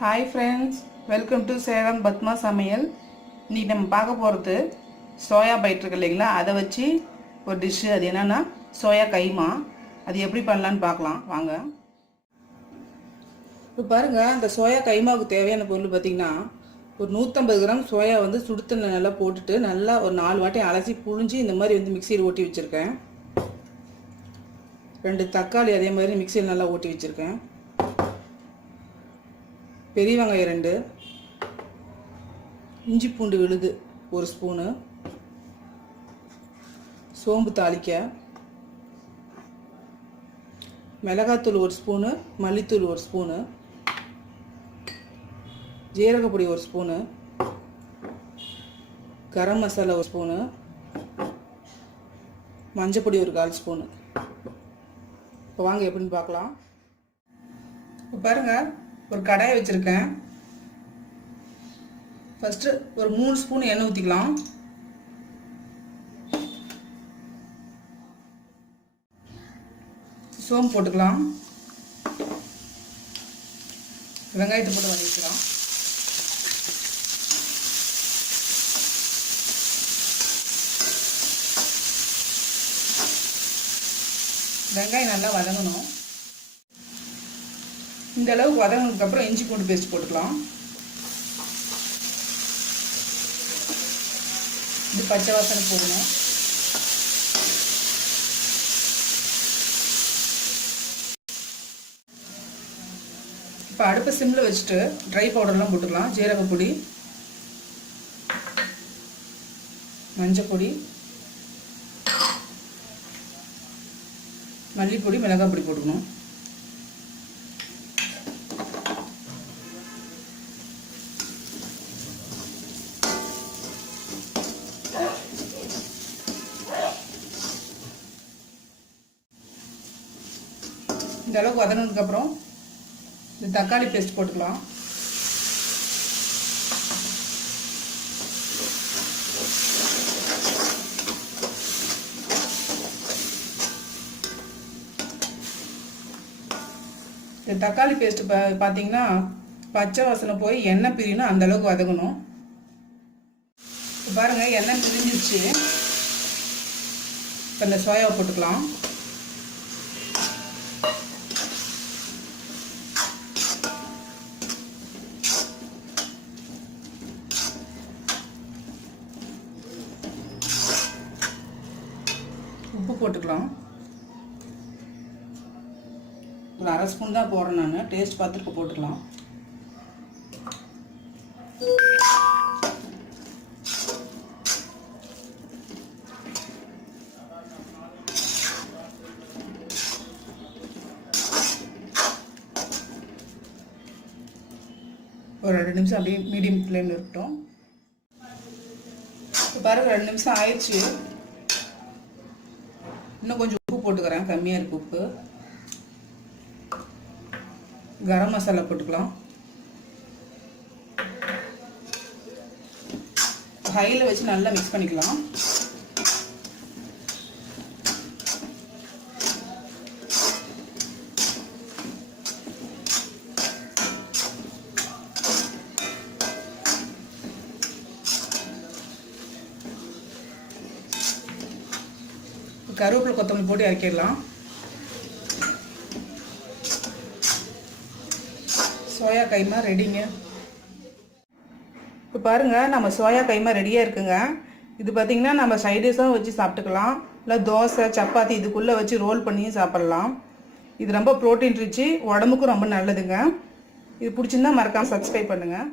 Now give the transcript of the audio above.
Hi friends, welcome to Salem Padma சமையல். இன்றைக்கி நம்ம பார்க்க போகிறது சோயா பைட் இருக்கு இல்லைங்களா, அதை வச்சு ஒரு டிஷ்ஷு. அது என்னென்னா சோயா கைமா. அது எப்படி பண்ணலான்னு பார்க்கலாம் வாங்க. இப்போ பாருங்கள், அந்த சோயா கைமாவுக்கு தேவையான பொருள் பார்த்திங்கன்னா, ஒரு 150 கிராம் சோயா வந்து சுடுத்தண்ணை நல்லா போட்டுட்டு நல்லா ஒரு 4 வாட்டி அலசி புழிஞ்சு இந்த மாதிரி வந்து மிக்சியில் ஓட்டி வச்சுருக்கேன். 2 தக்காளி அதே மாதிரி மிக்சியில் நல்லா ஓட்டி வச்சுருக்கேன். பெரிய வெங்காயம் 2, இஞ்சி பூண்டு விழுது 1 ஸ்பூனு, சோம்பு தாளிக்க, மிளகாத்தூள் 1 ஸ்பூனு, மல்லித்தூள் 1 spoon, ஜீரகப்பொடி 1 spoon, garam masala 1 spoon, மஞ்சப்பொடி 1/4 ஸ்பூனு. இப்போ வாங்க எப்படின்னு பார்க்கலாம். இப்போ பாருங்கள், ஒரு கடாயை வச்சுருக்கேன். ஃபஸ்ட்டு ஒரு 3 ஸ்பூன் எண்ணெய் ஊற்றிக்கலாம். சோம்பு போட்டுக்கலாம். வெங்காயத்தை போட்டு வதக்கிக்கலாம். வெங்காயம் நல்லா வதங்கணும். இந்த அளவுக்கு வதங்கினதுக்கப்புறம் இஞ்சி பூண்டு பேஸ்ட் போட்டுக்கலாம். இது பச்சை வாசனை போகணும். இப்போ அடுப்பை சிம்மில் வச்சுட்டு ட்ரை பவுடர்லாம் போட்டுக்கலாம். ஜீரகப்பொடி, மஞ்சப்பொடி, மல்லிப்பொடி, மிளகாய் பொடி போட்டுக்கணும். இந்த அளவுக்கு வதங்கினதுக்கப்புறம் இந்த தக்காளி பேஸ்ட் போட்டுக்கலாம். இந்த தக்காளி பேஸ்ட் பார்த்தீங்கன்னா பச்சை வாசனை போய் எண்ணெய் பிரியணும், அந்த அளவுக்கு வதங்கணும். பாருங்கள், எண்ணெய் பிரிஞ்சிருச்சு. இப்போ இந்த சோயாவை போட்டுக்கலாம். உப்பு போட்டுக்கலாம். ஒரு 1/2 ஸ்பூன் தான் போடுறேன் நான். டேஸ்ட் பார்த்துட்டு போட்டுக்கலாம். ஒரு 2 நிமிஷம் அப்படியே மீடியம் ஃப்ளேமில் இருக்கட்டும். இப்போ பாருங்கள், 2 நிமிஷம் ஆயிடுச்சு. இன்னும் கொஞ்சம் உப்பு போட்டுக்கிறேன், கம்மியாக இருக்குது உப்பு. கரம் மசாலா போட்டுக்கலாம். ஹையில் வச்சு நல்லா மிக்ஸ் பண்ணிக்கலாம். கருவேப்பிலை கொத்தமல்லி போட்டு இறக்கிடலாம். சோயா கைமா ரெடிங்க. இப்போ பாருங்கள், நம்ம சோயா கைமா ரெடியாக இருக்குங்க. இது பார்த்திங்கன்னா நம்ம சைடிஷாக வச்சு சாப்பிட்டுக்கலாம். இல்லை தோசை, சப்பாத்தி இதுக்குள்ளே வச்சு ரோல் பண்ணியும் சாப்பிட்லாம். இது ரொம்ப ப்ரோட்டீன் ரிச்சு, உடம்புக்கும் ரொம்ப நல்லதுங்க. இது பிடிச்சிருந்தா மறக்காமல் சப்ஸ்கிரைப் பண்ணுங்கள்.